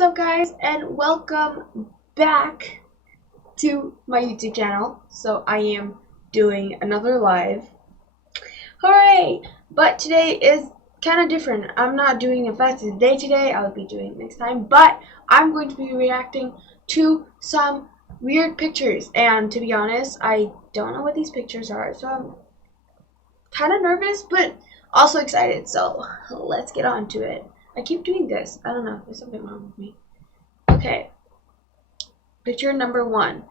is up, guys, and welcome back to my YouTube channel. So I am doing another live. Hooray! But today is kind of different. I'm not doing a fact of the day today. I'll be doing it next time. But I'm going to be reacting to some weird pictures. And to be honest, I don't know what these pictures are. So I'm kind of nervous, but also excited. So let's get on to it. I keep doing this. I don't know. There's something wrong with me. Okay. Picture number 1.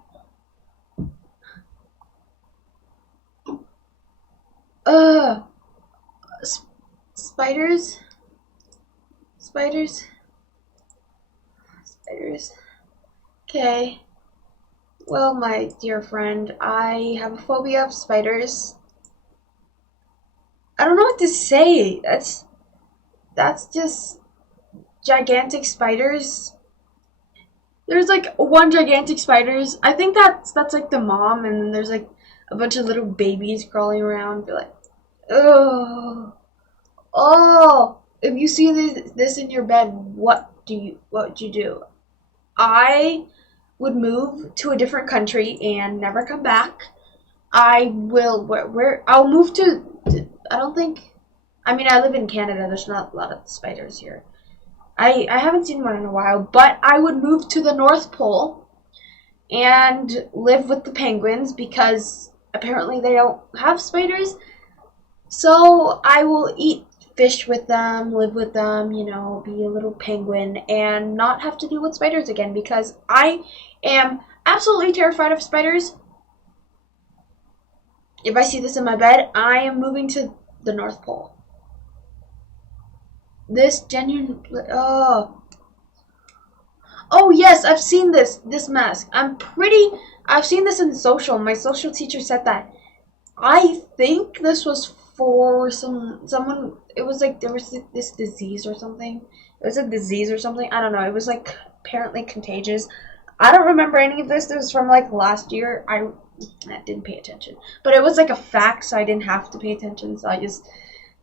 Spiders. Spiders. Spiders. Okay. Well, my dear friend, I have a phobia of spiders. I don't know what to say. That's just gigantic spiders. There's like one gigantic spiders. I think that's like the mom, and then there's like a bunch of little babies crawling around. You're like, oh, if you see this in your bed, what would you do? I would move to a different country and never come back. I will I'll move to I don't think, I mean, I live in Canada. There's not a lot of spiders here. I haven't seen one in a while, but I would move to the North Pole and live with the penguins because apparently they don't have spiders. So I will eat fish with them, live with them, you know, be a little penguin and not have to deal with spiders again because I am absolutely terrified of spiders. If I see this in my bed, I am moving to the North Pole. This genuine, oh yes, I've seen this mask. I've seen this in social. My social teacher said that. I think this was for someone. It was like there was this disease or something. It was a disease or something. I don't know. It was like apparently contagious. I don't remember any of this. This was from like last year. I didn't pay attention, but it was like a fact, so I didn't have to pay attention. So I just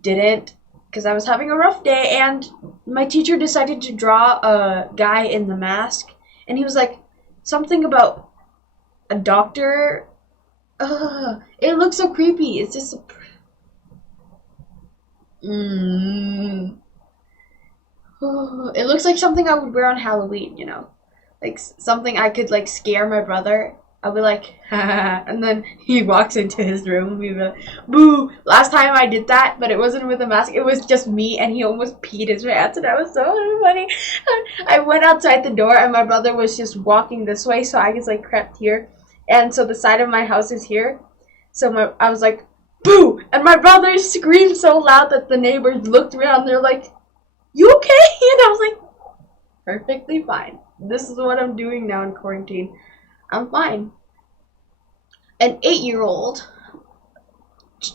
didn't. Because I was having a rough day, and my teacher decided to draw a guy in the mask, and he was like, something about a doctor. It looks so creepy. It's just it looks like something I would wear on Halloween, you know, like something I could like scare my brother. I'll be like, and then he walks into his room and we'll be like, boo! Last time I did that, but it wasn't with a mask, it was just me, and he almost peed his pants, and that was so funny. I went outside the door, and my brother was just walking this way, so I just like crept here, and so the side of my house is here, so I was like, boo! And my brother screamed so loud that the neighbors looked around, they're like, you okay? And I was like, perfectly fine. This is what I'm doing now in quarantine. I'm fine. An 8-year-old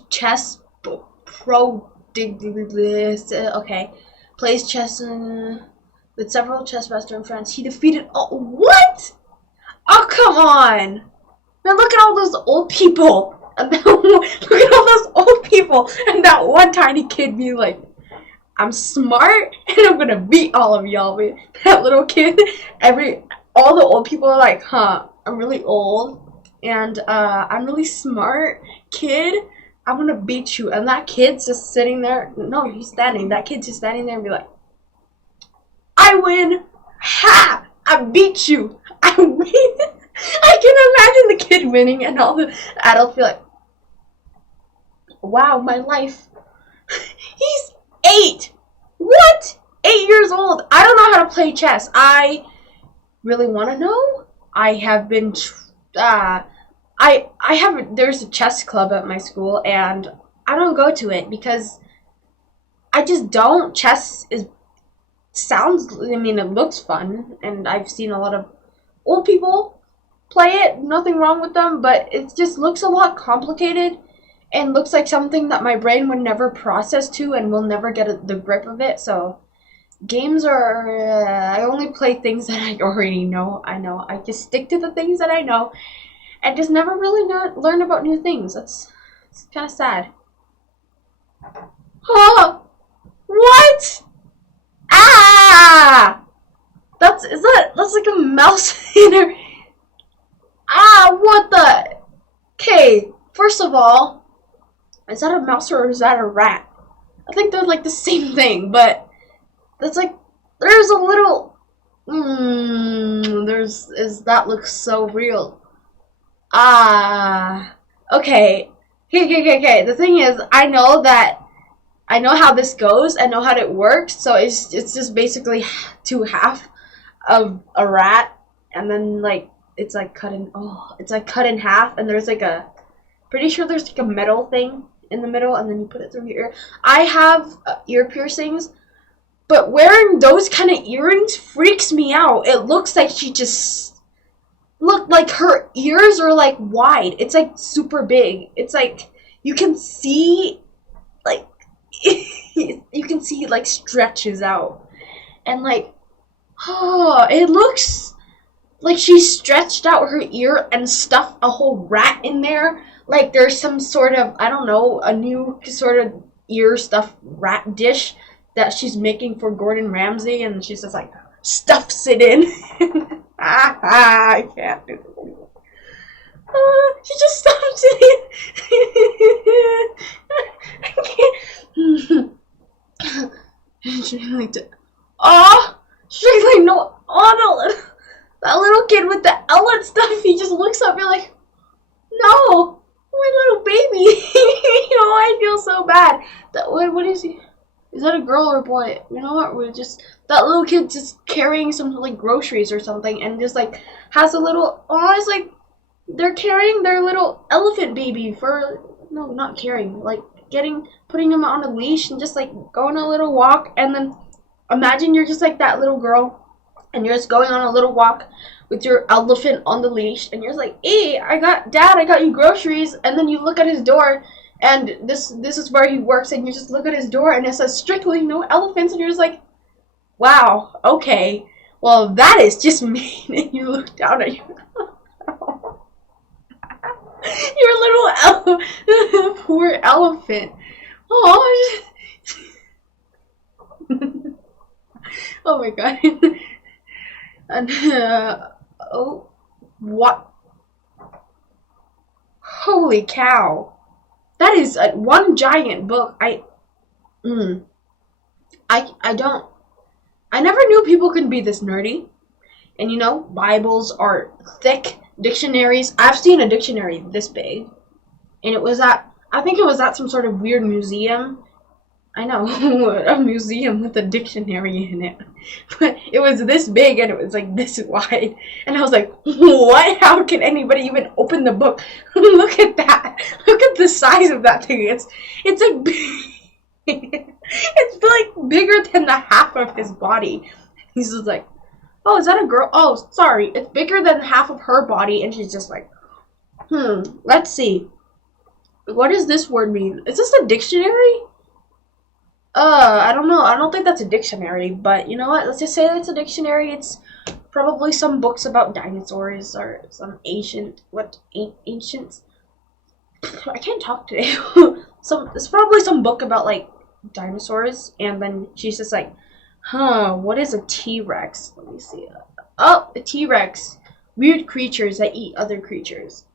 chess plays chess with several chess masters friends. He defeated what? Oh, come on! Now look at all those old people. And look at all those old people and that one tiny kid being like, I'm smart and I'm gonna beat all of y'all. That little kid, all the old people are like, huh, I'm really old and I'm really smart, kid, I'm gonna beat you. And that kid's just sitting there. No, he's standing. That kid's just standing there and be like, I win. Ha! I beat you. I win. I can imagine the kid winning and all the adults be like, wow, my life. He's 8. What? 8 years old. I don't know how to play chess. I really want to know. I have been, there's a chess club at my school, and I don't go to it because I just don't. Chess it looks fun, and I've seen a lot of old people play it. Nothing wrong with them, but it just looks a lot complicated and looks like something that my brain would never process to and will never get the grip of it. So games are, I only play things that I already know. I just stick to the things that I know and just never really learn about new things. It's kind of sad. Oh, what? Ah! That's That's like a mouse in her. Ah, what the? Okay, first of all, is that a mouse or is that a rat? I think they're like the same thing, but that's like, there's a little, that looks so real. Ah, okay. Okay. The thing is, I know how this goes. I know how it works. So it's just basically half of a rat, and then like it's like cut in. Oh, it's like cut in half, and there's like pretty sure there's like a metal thing in the middle, and then you put it through your ear. I have ear piercings, but wearing those kind of earrings freaks me out. It looks like she just like her ears are like wide. It's like super big. It's like you can see like you can see it like stretches out, and like oh, it looks like she stretched out her ear and stuffed a whole rat in there. Like there's some sort of, I don't know, a new sort of ear stuffed rat dish that she's making for Gordon Ramsay, and she's just like stuffs it in. I can't do this anymore. She just stuffs it in. I can't. She's like, oh, she's like, no, oh, that little kid with the Ellen stuff, he just looks up and like, no, my little baby. You know, I feel so bad. What is he? Is that a girl or a boy? You know what? We're just, that little kid just carrying some like groceries or something, and just like has a little, oh, it's like they're carrying their little elephant baby for, no, not carrying, like putting him on a leash and just like going on a little walk. And then imagine you're just like that little girl, and you're just going on a little walk with your elephant on the leash, and you're just like, hey, Dad, I got you groceries. And then you look at his door, and this is where he works, and you just look at his door, and it says strictly no elephants, and you're just like, wow, okay, well, that is just mean. And you look down at your little poor elephant. Oh, oh my god. And oh, what? Holy cow! That is one giant book. I never knew people could be this nerdy. And you know, Bibles are thick. Dictionaries. I've seen a dictionary this big, and I think it was at some sort of weird museum. I know, a museum with a dictionary in it. But it was this big, and it was like this wide. And I was like, what? How can anybody even open the book? Look at that. Look at the size of that thing. It's like, it's like bigger than the half of his body. He's just like, oh, is that a girl? Oh, sorry. It's bigger than half of her body. And she's just like, let's see. What does this word mean? Is this a dictionary? I don't know. I don't think that's a dictionary, but you know what? Let's just say it's a dictionary. It's probably some books about dinosaurs or some ancients. I can't talk today. It's probably some book about like dinosaurs, and then she's just like, what is a T-Rex? Let me see. Oh, a T-Rex. Weird creatures that eat other creatures.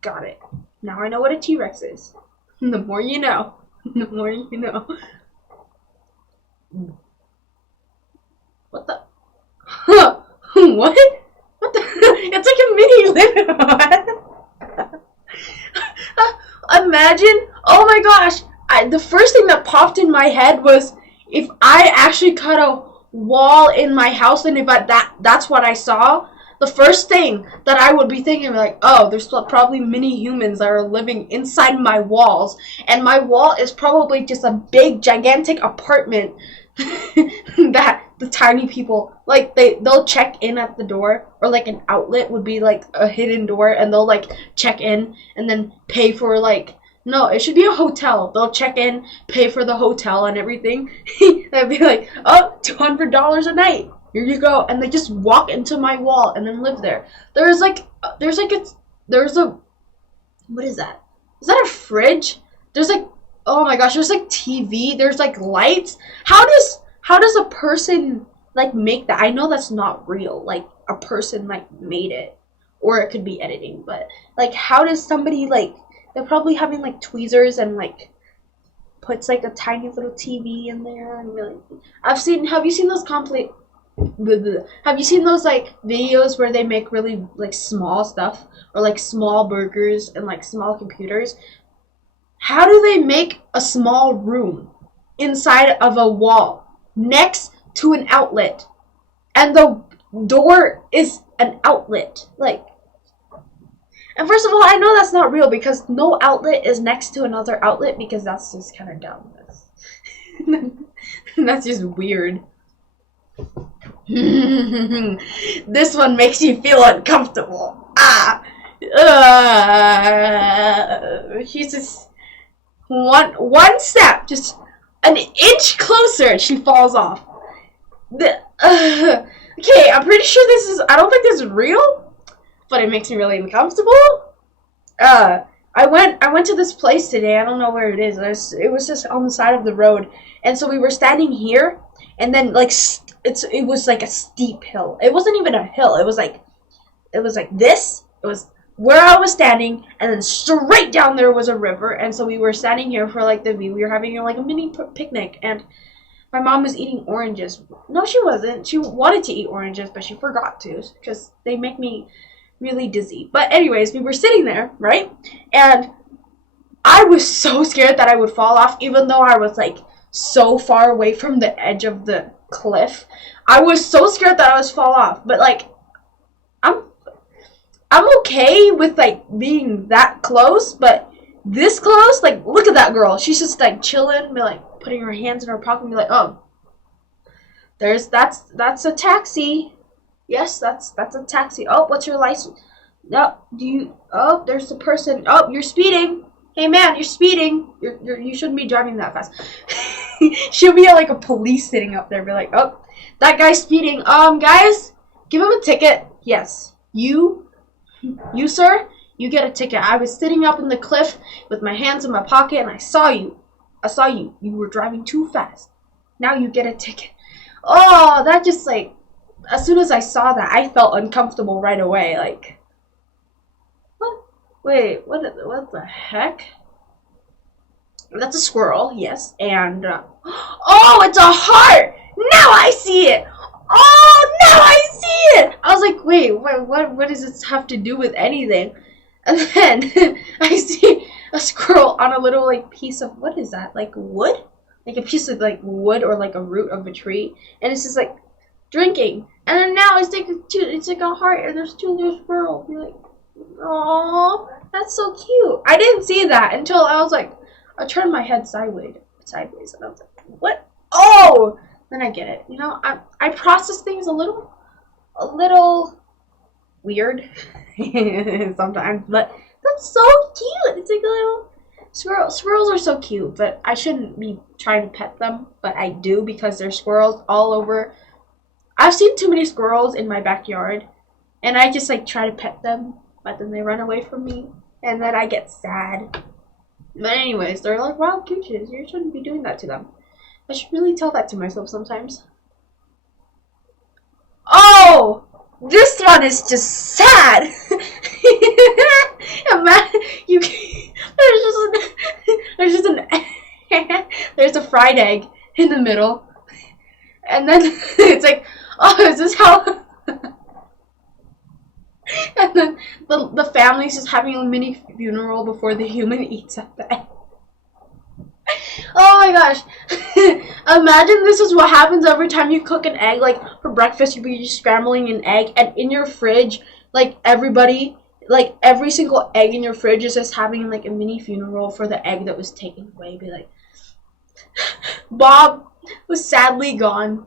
Got it. Now I know what a T-Rex is. The more you know. The more you know. What the? Huh? What? What the? It's like a mini living. Imagine. Oh my gosh. The first thing that popped in my head was if I actually cut a wall in my house, and if that's what I saw, the first thing that I would be thinking, like, oh, there's probably mini humans that are living inside my walls, and my wall is probably just a big, gigantic apartment that the tiny people, like, they'll check in at the door, or like an outlet would be like a hidden door, and they'll like check in and then pay for like, no, it should be a hotel. They'll check in, pay for the hotel and everything. They'd be like, oh, $200 a night. Here you go. And they just walk into my wall and then live there. There's a, what is that? Is that a fridge? There's like, oh my gosh, there's like TV. There's like lights. How does a person like make that? I know that's not real. Like, a person like made it, or it could be editing. But like, how does somebody like? They're probably having like tweezers and like puts like a tiny little TV in there and really. Have you seen those have you seen those like videos where they make really like small stuff or like small burgers and like small computers? How do they make a small room inside of a wall next to an outlet and the door is an outlet? Like, and first of all, I know that's not real because no outlet is next to another outlet because that's just kind of dumb. That's just weird. This one makes you feel uncomfortable. She's just one step, just an inch closer, and she falls off. Okay, I'm pretty sure this is. I don't think this is real, but it makes me really uncomfortable. I went to this place today. I don't know where it is. It was just on the side of the road, and so we were standing here, and then like it was like a steep hill. It wasn't even a hill. It was like this. It was where I was standing, and then straight down there was a river. And so we were standing here for like the view. We were having like a mini picnic, and my mom was eating oranges. No, she wasn't. She wanted to eat oranges, but she forgot to because they make me really dizzy. But anyways, we were sitting there, right? And I was so scared that I would fall off, even though I was like so far away from the edge of the cliff. I was so scared that I was fall off. But like, I'm okay with like being that close, but this close, like, look at that girl. She's just like chilling, be like putting her hands in her pocket and be like, oh, that's a taxi. Yes, that's a taxi. Oh, what's your license? No, oh, there's the person. Oh, you're speeding. Hey man, you're speeding. You shouldn't be driving that fast. She'll be like a police sitting up there, be like, oh, that guy's speeding. Guys, give him a ticket. Yes, you sir, you get a ticket. I was sitting up in the cliff with my hands in my pocket, and I saw you. You were driving too fast. Now you get a ticket. Oh, that just like, as soon as I saw that, I felt uncomfortable right away. Like, what? Wait, what the heck? That's a squirrel, yes. And, oh, it's a heart! Now I see it! Oh, now I see it! I was like, wait, what does this have to do with anything? And then I see a squirrel on a little, like, piece of, what is that? Like, wood? Like, a piece of, like, wood or, like, a root of a tree. And it's just, like, drinking. And then now it's like a heart, and there's two little squirrels. You're like, aww, that's so cute. I didn't see that until I was like, I turned my head sideways, and I was like, what? Oh! Then I get it. You know, I process things a little weird sometimes, but that's so cute. It's like a little squirrel. Squirrels are so cute, but I shouldn't be trying to pet them, but I do because there's squirrels all over. I've seen too many squirrels in my backyard, and I just like try to pet them, but then they run away from me, and then I get sad. But anyways, they're like wild creatures. You shouldn't be doing that to them. I should really tell that to myself sometimes. Oh! This one is just sad! There's a fried egg in the middle. And then it's like, oh, is this how... And then the family's just having a mini funeral before the human eats at the egg. Oh my gosh. Imagine this is what happens every time you cook an egg. Like, for breakfast, you'd be just scrambling an egg, and in your fridge, like, everybody, like, every single egg in your fridge is just having, like, a mini funeral for the egg that was taken away. Be like, Bob was sadly gone.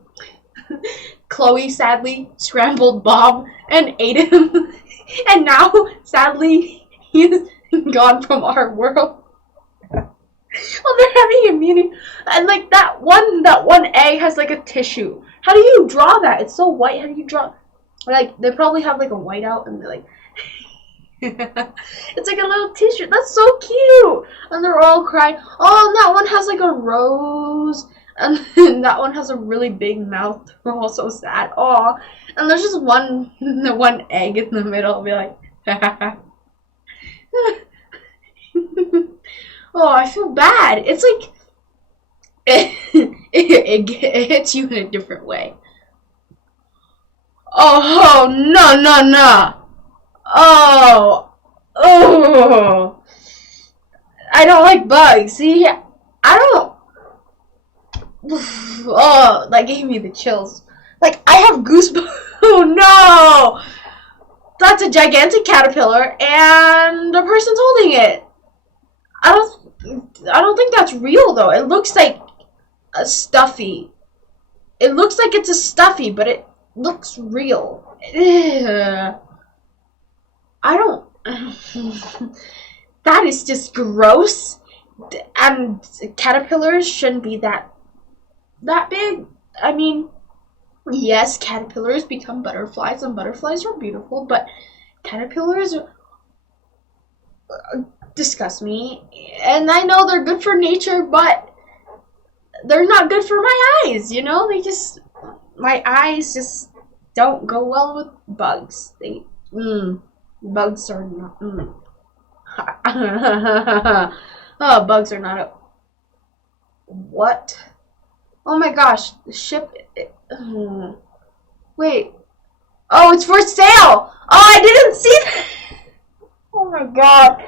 Chloe sadly scrambled Bob and ate him. And now, sadly, he's gone from our world. Well, they're having a meeting, and like that one egg has like a tissue. How do you draw that? It's so white. How do you draw? Like, they probably have like a whiteout, and they're like, it's like a little tissue. That's so cute. And they're all crying. Oh, and that one has like a rose. and that one has a really big mouth. Oh, so sad. Oh, and there's just one egg in the middle. I'll be like, oh, I feel bad. It's like it hits you in a different way. Oh no no no! Oh, I don't like bugs. See, I don't. Oh, that gave me the chills. Like, I have goosebumps. Oh no! That's a gigantic caterpillar, and the person's holding it. I don't think that's real though. It looks like a stuffy. It looks like it's a stuffy, but it looks real. Ugh. I don't. That is just gross. And caterpillars shouldn't be that big. I mean, yes, caterpillars become butterflies, and butterflies are beautiful, but caterpillars disgust me. And I know they're good for nature, but they're not good for my eyes, you know? My eyes just don't go well with bugs. Bugs are not, oh, bugs are not what? Oh my gosh, the ship, wait. Oh, it's for sale! Oh, I didn't see that! Oh my god.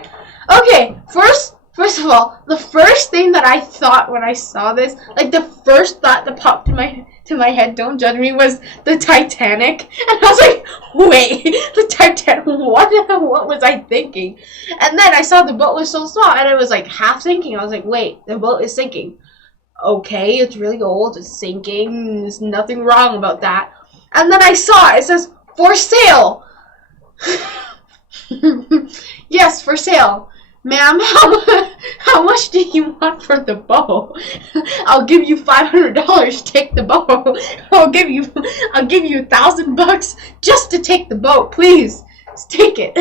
Okay, first of all, the first thing that I thought when I saw this, like the first thought that popped to my head, don't judge me, was the Titanic. And I was like, wait, the Titanic, what was I thinking? And then I saw the boat was so small, and I was like half thinking, I was like, wait, the boat is sinking. Okay, it's really old, it's sinking, there's nothing wrong about that. And then I saw, it says, for sale. Yes, for sale. Ma'am, how much do you want for the boat? I'll give you $500 to take the boat. I'll give you $1,000 just to take the boat. Please, just take it.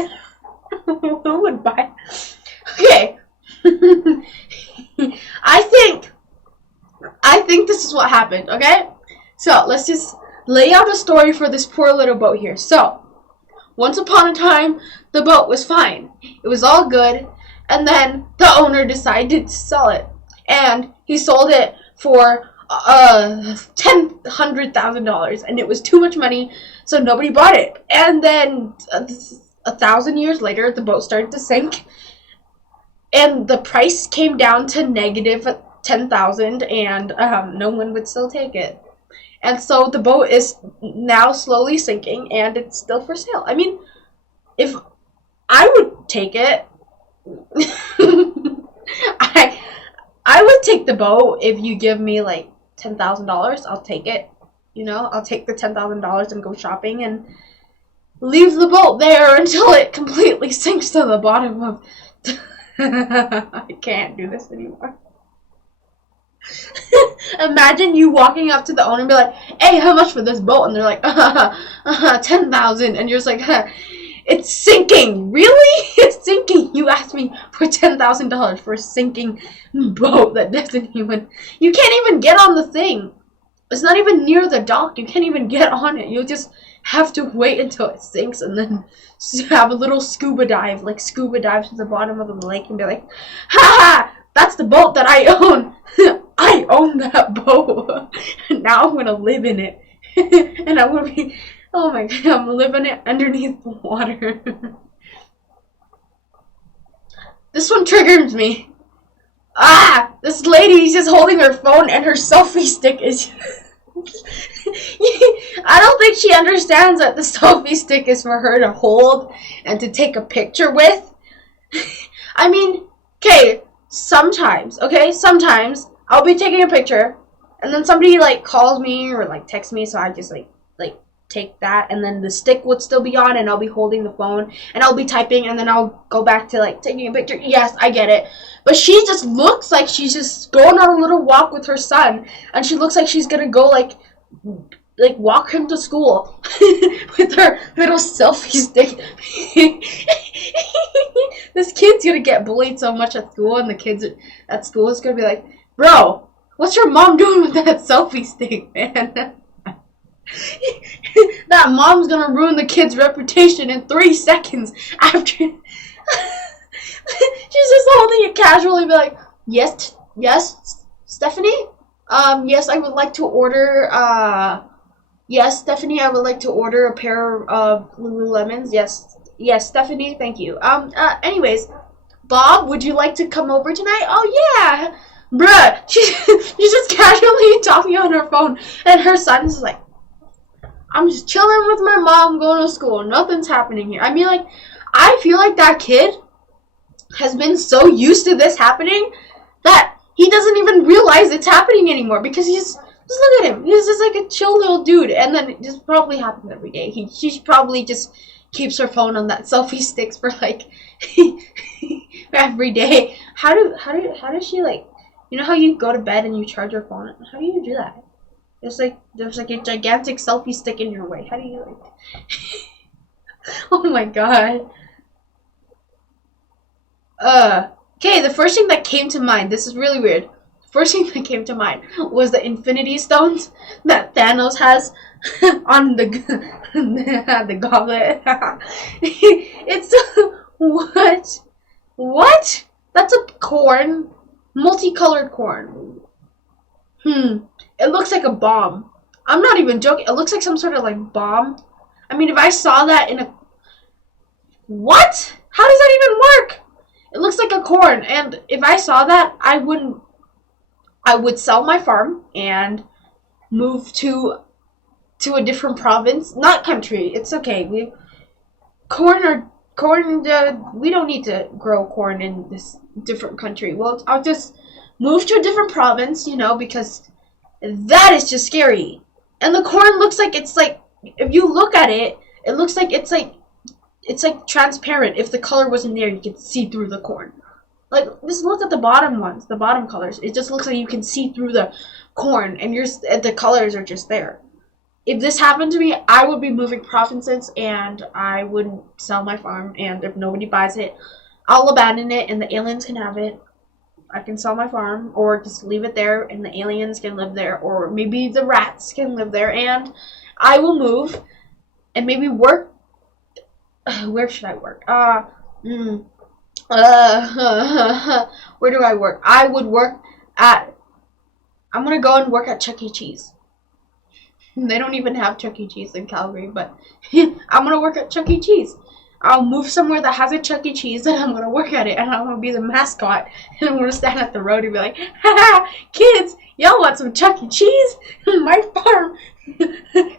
Who would buy? Okay. I think this is what happened, okay? So, let's just lay out a story for this poor little boat here. So, once upon a time, the boat was fine. It was all good. And then the owner decided to sell it. And he sold it for $100,000. And it was too much money, so nobody bought it. And then 1,000 years later, the boat started to sink. And the price came down to negative 10,000, and no one would still take it. And so the boat is now slowly sinking, and it's still for sale. I mean, if I would take it, I would take the boat if you give me like $10,000. I'll take it. You know, I'll take the $10,000 and go shopping and leave the boat there until it completely sinks to the bottom of. I can't do this anymore. Imagine you walking up to the owner and be like, "Hey, how much for this boat?" And they're like, 10,000, and you're just like, it's sinking. Really? It's sinking. You asked me for $10,000 for a sinking boat that doesn't even. You can't even get on the thing. It's not even near the dock. You can't even get on it. You'll just have to wait until it sinks and then have a little scuba dive, like scuba dive to the bottom of the lake and be like, "Ha ha! That's the boat that I own. I own that boat. Now I'm gonna live in it, and I'm gonna be." Oh my god, I'm living it underneath the water. This one triggers me. Ah! This lady's just holding her phone and her selfie stick is... I don't think she understands that the selfie stick is for her to hold and to take a picture with. I mean, okay, sometimes I'll be taking a picture and then somebody like calls me or like texts me, so I just like take that, and then the stick would still be on and I'll be holding the phone and I'll be typing, and then I'll go back to like taking a picture. Yes, I get it. But she just looks like she's just going on a little walk with her son, and she looks like she's gonna go like walk him to school with her little selfie stick. This kid's gonna get bullied so much at school, and the kids at school is gonna be like, "Bro, What's your mom doing with that selfie stick, man? That mom's gonna ruin the kid's reputation in 3 seconds after. She's just holding it casually, be like, yes, Stephanie? Yes, I would like to order, yes, Stephanie, I would like to order a pair of Lululemons. Yes, Stephanie, thank you. Anyways, Bob, would you like to come over tonight? Oh, yeah. Bruh, she's just casually talking on her phone, and her son's like, I'm just chilling with my mom, going to school. Nothing's happening here. I mean, like, I feel like that kid has been so used to this happening that he doesn't even realize it's happening anymore, because just look at him. He's just like a chill little dude, and then it just probably happens every day. She probably just keeps her phone on that selfie sticks for like every day. How does she, like, you know how you go to bed and you charge your phone? How do you do that? There's like a gigantic selfie stick in your way. How do you, like? Oh my god. Okay, the first thing that came to mind, this is really weird. First thing that came to mind was the Infinity Stones that Thanos has on the the goblet. It's what? What? That's a corn, multicolored corn. It looks like a bomb. I'm not even joking. It looks like some sort of like bomb. I mean, if I saw that in a... What? How does that even work? It looks like a corn, and if I saw that, I would sell my farm and move to a different province, not country. It's okay. We don't need to grow corn in this different country. Well, I'll just move to a different province, you know, because that is just scary. And the corn looks like it's like, if you look at it, it looks like it's like transparent. If the color wasn't there, you could see through the corn. Like, just look at the bottom ones, the bottom colors. It just looks like you can see through the corn, and the colors are just there. If this happened to me, I would be moving provinces, and I would sell my farm, and if nobody buys it, I'll abandon it, and the aliens can have it. I can sell my farm, or just leave it there, and the aliens can live there, or maybe the rats can live there, and I will move, and maybe work. Where should I work? Where do I work? I would work at... I'm gonna go and work at Chuck E. Cheese. They don't even have Chuck E. Cheese in Calgary, but I'm gonna work at Chuck E. Cheese. I'll move somewhere that has a Chuck E. Cheese, and I'm gonna work at it, and I'm gonna be the mascot, and I'm gonna stand at the road and be like, haha, kids, y'all want some Chuck E. Cheese? My farm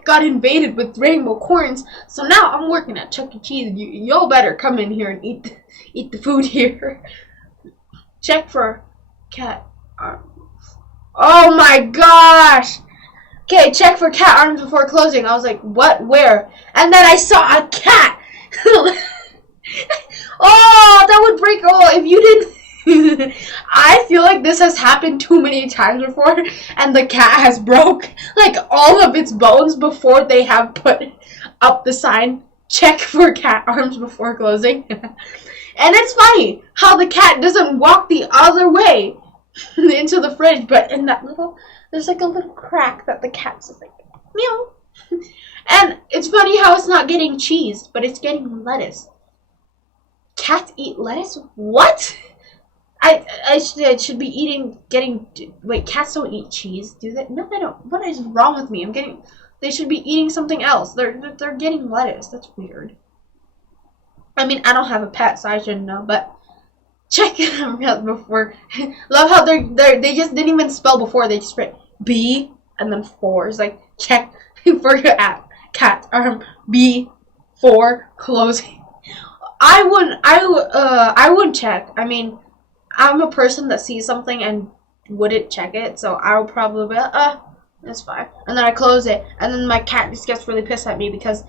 got invaded with rainbow corns, so now I'm working at Chuck E. Cheese. Y'all better come in here and eat the food here. Check for cat arms. Oh my gosh! Okay, check for cat arms before closing. I was like, what? Where? And then I saw a cat! Oh, that would break. Oh, if you didn't. I feel like this has happened too many times before, and the cat has broke like all of its bones before they have put up the sign, check for cat arms before closing. And it's funny how the cat doesn't walk the other way into the fridge, but in that there's like a little crack that the cat's just like, meow. And it's funny how it's not getting cheese, but it's getting lettuce. Cats eat lettuce? What? I should be wait, cats don't eat cheese, do they? No, they don't. What is wrong with me? They should be eating something else. They're getting lettuce. That's weird. I mean, I don't have a pet, so I shouldn't know, but check it out before. Love how they just didn't even spell before. They just write B and then 4. It's like, check for your cat arm B 4 closing. I wouldn't check. I mean, I'm a person that sees something and wouldn't check it, so I'll probably be like, that's fine. And then I close it, and then my cat just gets really pissed at me because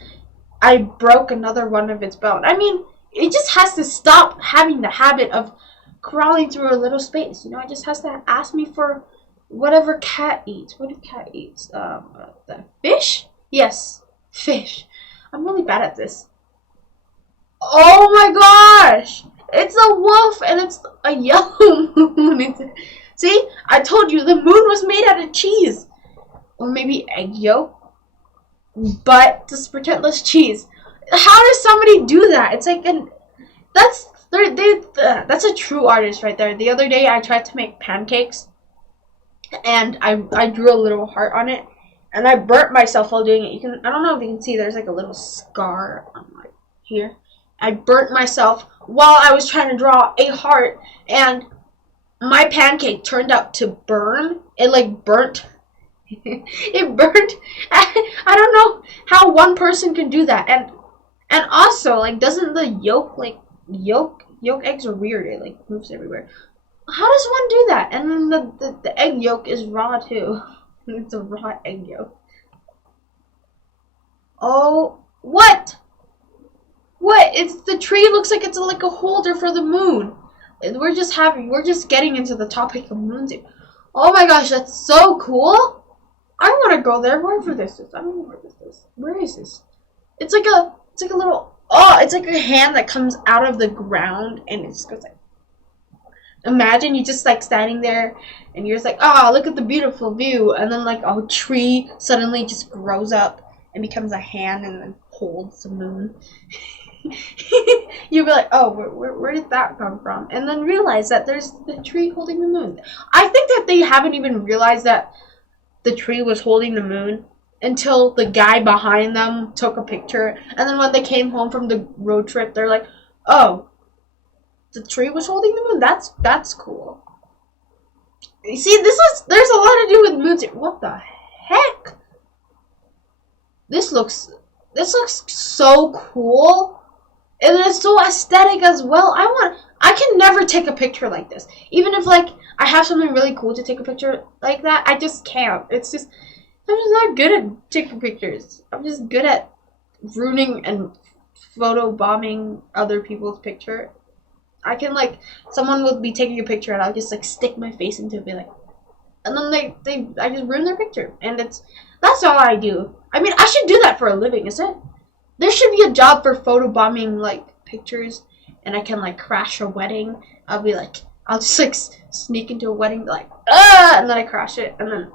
I broke another one of its bones. I mean, it just has to stop having the habit of crawling through a little space. You know, it just has to ask me for whatever cat eats. What do cat eats? The fish? Yes, fish. I'm really bad at this. Oh my gosh! It's a wolf and it's a yellow moon. See? I told you the moon was made out of cheese. Or maybe egg yolk. But just pretend that's cheese. How does somebody do that? It's like that's a true artist right there. The other day I tried to make pancakes and I drew a little heart on it and I burnt myself while doing it. I don't know if you can see, there's like a little scar on my here. I burnt myself while I was trying to draw a heart, and my pancake turned out to burn. It like burnt. It burned. I don't know how one person can do that. And also, like, doesn't the yolk eggs are weird. It like moves everywhere. How does one do that? And then the egg yolk is raw too. It's a raw egg yolk. Oh, what? What? It's the tree looks like it's like a holder for the moon. We're just getting into the topic of moons. Oh my gosh, that's so cool. I want to go there. Wherever this is. I don't know where this is. Where is this? It's like a little, oh, it's like a hand that comes out of the ground and it just goes like, imagine you just like standing there and you're just like, oh, look at the beautiful view, and then like a tree suddenly just grows up and becomes a hand and then holds the moon. You'd be like, oh, where did that come from? And then realize that there's the tree holding the moon. I think that they haven't even realized that the tree was holding the moon until the guy behind them took a picture. And then when they came home from the road trip, they're like, oh, the tree was holding the moon? That's cool. You see, there's a lot to do with moons. What the heck? This looks so cool. And it's so aesthetic as well. I can never take a picture like this. Even if like I have something really cool to take a picture like that, I just can't. I'm just not good at taking pictures. I'm just good at ruining and photobombing other people's picture. I can like, someone will be taking a picture and I'll just like stick my face into it and be like, and then I just ruin their picture. And that's all I do. I mean, I should do that for a living, is it? There should be a job for photobombing like pictures, and I can like crash a wedding. I'll just like sneak into a wedding, like, ah, and then I crash it, and then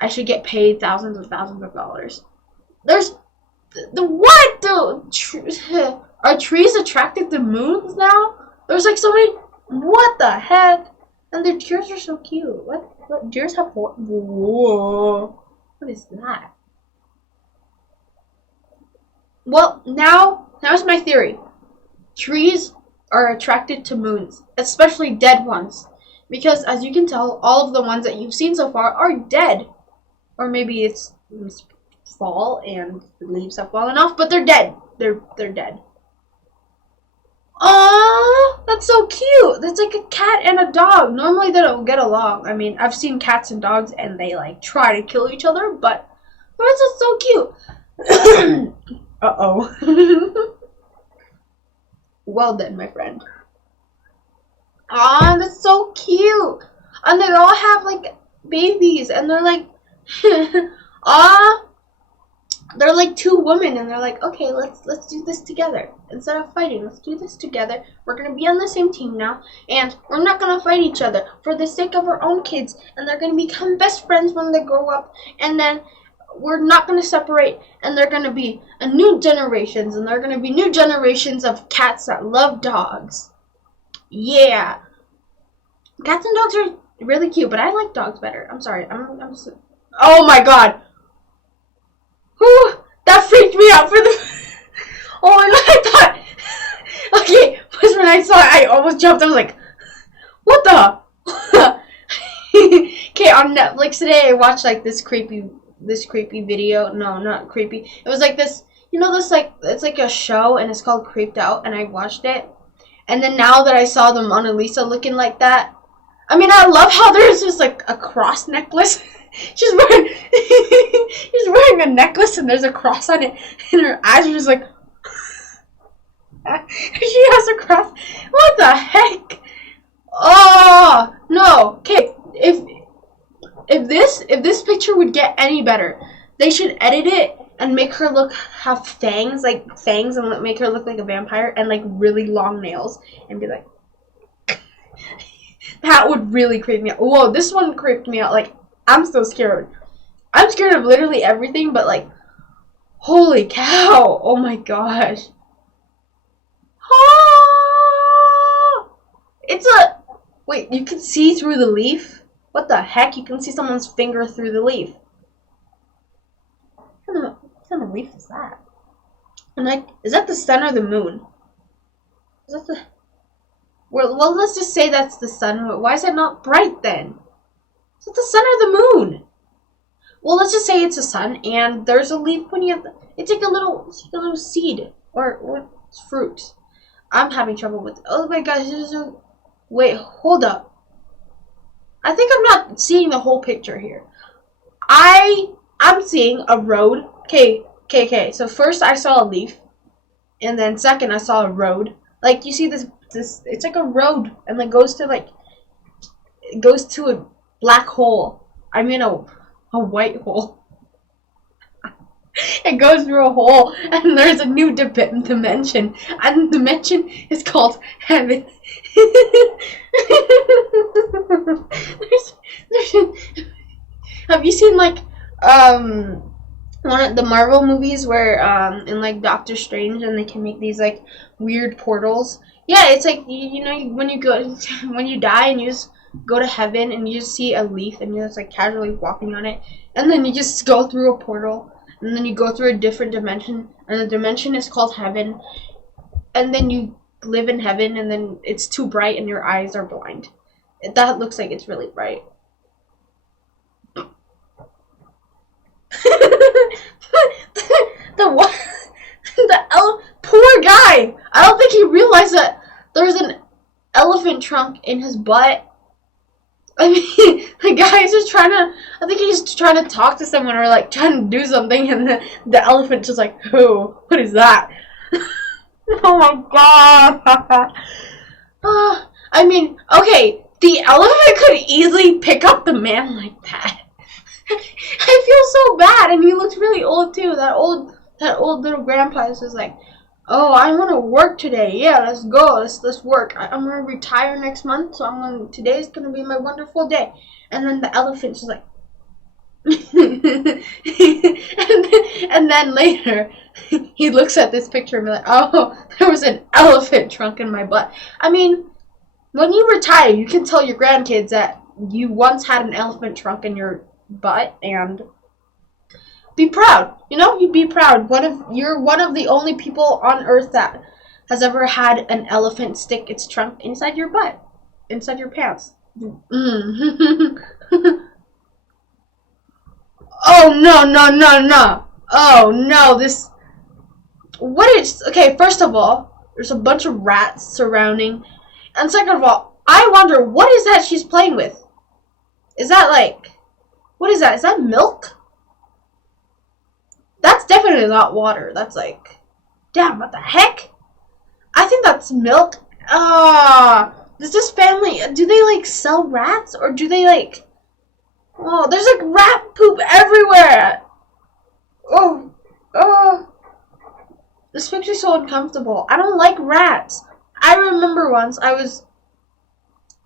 I should get paid thousands and thousands of dollars. There's are trees attracted to moons now? There's like so many. What the heck? And their deers are so cute. What deers have? Whoa! What is that? Well, now's my theory. Trees are attracted to moons, especially dead ones, because as you can tell, all of the ones that you've seen so far are dead. Or maybe it's fall and the leaves have fallen off, but they're dead. They're dead. Aww, that's so cute. That's like a cat and a dog. Normally they don't get along. I mean, I've seen cats and dogs and they like try to kill each other, but that's just so cute. Uh-oh. Well then, my friend. Aw, that's so cute. And they all have like babies and they're like, aw. They're like two women and they're like, okay, let's do this together. Instead of fighting, let's do this together. We're gonna be on the same team now, and we're not gonna fight each other for the sake of our own kids, and they're gonna become best friends when they grow up, and then we're not gonna separate, and they're gonna be a new generations, and they're gonna be new generations of cats that love dogs. Yeah. Cats and dogs are really cute, but I like dogs better. I'm sorry. Oh my god. Whew, that freaked me out for the. Oh my god, I thought. Okay, because when I saw it, I almost jumped. I was like, what the? Okay, on Netflix today, I watched like this creepy video. No, not creepy. It was like this, this like, it's like a show and it's called Creeped Out, and I watched it. And then now that I saw the Mona Lisa looking like that, I mean, I love how there's just like a cross necklace. She's wearing a necklace and there's a cross on it, and her eyes are just like. She has a cross. What the heck? Oh no. Okay, if this picture would get any better, they should edit it and make her have fangs, and make her look like a vampire and like really long nails, and be like. That would really creep me out. Whoa, this one creeped me out. Like, I'm so scared. I'm scared of literally everything, but like, holy cow. Oh my gosh. Ah! It's a... Wait, you can see through the leaf? What the heck? You can see someone's finger through the leaf. What kind of leaf is that? And like, is that the sun or the moon? Is that the... Well, let's just say that's the sun. Why is it not bright then? Is it the sun or the moon? Well, let's just say it's the sun, and there's a leaf when you have... It's like a little seed. Or fruit. I'm having trouble with... Oh my gosh, there's a... Wait, hold up. I think I'm not seeing the whole picture here. I'm seeing a road. Okay. So first I saw a leaf. And then second I saw a road. Like, you see this it's like a road. And it goes to a black hole. I mean a white hole. It goes through a hole, and there's a new dimension, and the dimension is called heaven. Have you seen like one of the Marvel movies where in like Doctor Strange, and they can make these like weird portals? Yeah, it's like you know when you die and you just go to heaven and you just see a leaf and you're just like casually walking on it, and then you just go through a portal. And then you go through a different dimension, and the dimension is called heaven. And then you live in heaven, and then it's too bright, and your eyes are blind. That looks like it's really bright. Poor guy. I don't think he realized that there's an elephant trunk in his butt. I mean, the guy's just I think he's trying to talk to someone or like trying to do something, and the elephant's just like, who? What is that? Oh my god. I mean, okay, the elephant could easily pick up the man like that. I feel so bad, and he looks really old too. That old little grandpa is just like, oh, I want to work today. Yeah, let's go. Let's work. I'm gonna retire next month, so today's gonna be my wonderful day. And then the elephant's just like, and then later he looks at this picture and be like, oh, there was an elephant trunk in my butt. I mean, when you retire, you can tell your grandkids that you once had an elephant trunk in your butt, and be proud. You know, you be proud. You're one of the only people on Earth that has ever had an elephant stick its trunk inside your butt, inside your pants. Oh no! Oh no! Okay, first of all, there's a bunch of rats surrounding, and second of all, I wonder what is that she's playing with. Is that like, what is that? Is that milk? That's definitely not water. That's like, damn, what the heck? I think that's milk. Does this family, do they like sell rats, or do they like, oh, there's like rat poop everywhere. This makes me so uncomfortable. I don't like rats. I remember once I was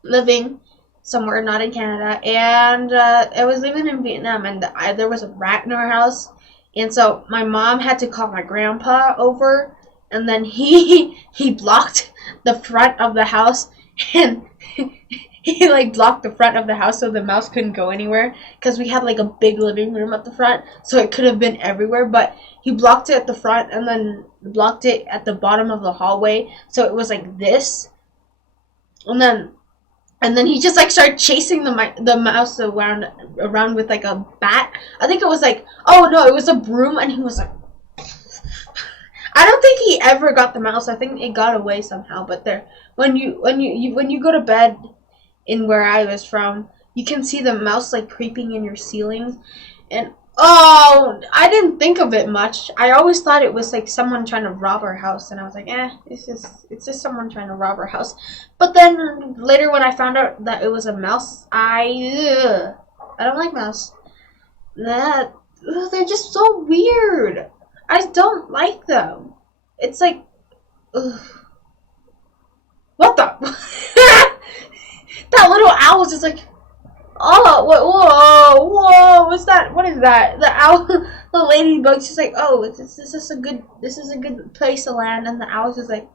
living somewhere not in Canada, and I was living in Vietnam, and there was a rat in our house. And so my mom had to call my grandpa over, and then he blocked the front of the house, and he like blocked the front of the house so the mouse couldn't go anywhere, because we had like a big living room at the front, so it could have been everywhere, but he blocked it at the front and then blocked it at the bottom of the hallway, so it was like this, and then he just like started chasing the mouse around with like a bat. I think it was like, oh no, it was a broom, and he was like, I don't think he ever got the mouse. I think it got away somehow. But when you go to bed in where I was from, you can see the mouse like creeping in your ceilings, and oh, I didn't think of it much. I always thought it was like someone trying to rob our house, and I was like, it's just someone trying to rob our house. But then later when I found out that it was a mouse, I don't like mouse. They're just so weird. I don't like them. It's like, ugh. What the? That little owl was just like, oh, what, whoa, whoa, what's that? What is that? The owl, the ladybug's just like, oh, this is a good place to land, and the owl's just like,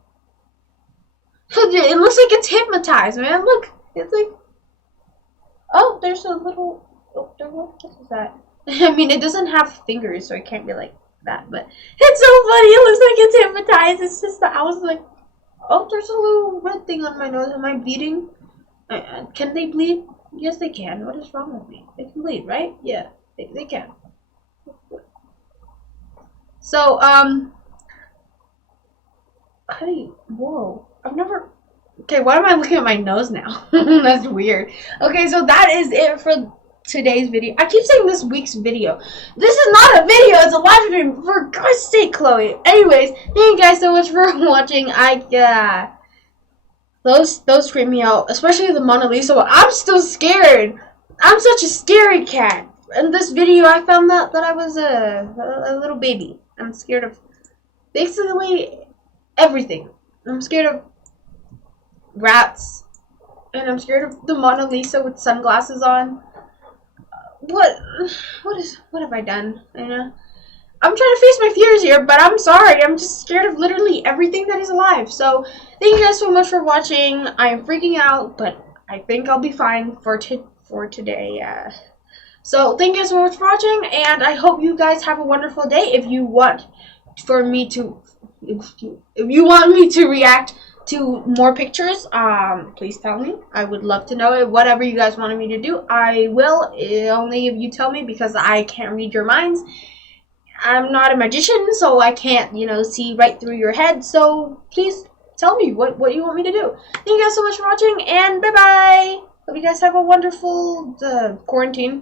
it looks like it's hypnotized, man. Look, it's like, oh, there's a little, oh, what is that? I mean, it doesn't have fingers, so it can't be like that, but it's so funny. It looks like it's hypnotized. It's just the owl's like, oh, there's a little red thing on my nose. Am I bleeding? Can they bleed? Yes, they can. What is wrong with me? They can bleed, right? Yeah, they can. So, hey, whoa. I've never... Okay, why am I looking at my nose now? That's weird. Okay, so that is it for today's video. I keep saying this week's video. This is not a video, it's a live stream. For God's sake, Chloe. Anyways, thank you guys so much for watching. Those creep me out, especially the Mona Lisa one. I'm still scared. I'm such a scary cat. In this video, I found out that I was a little baby. I'm scared of basically everything. I'm scared of rats, and I'm scared of the Mona Lisa with sunglasses on. What have I done? I'm trying to face my fears here, but I'm sorry. I'm just scared of literally everything that is alive. So, thank you guys so much for watching. I am freaking out, but I think I'll be fine for today. So, thank you guys so much for watching, and I hope you guys have a wonderful day. If you want me to react to more pictures, please tell me. I would love to know it. Whatever you guys wanted me to do, I will. Only if you tell me, because I can't read your minds. I'm not a magician, so I can't, see right through your head. So please tell me what you want me to do. Thank you guys so much for watching, and bye-bye. Hope you guys have a wonderful quarantine.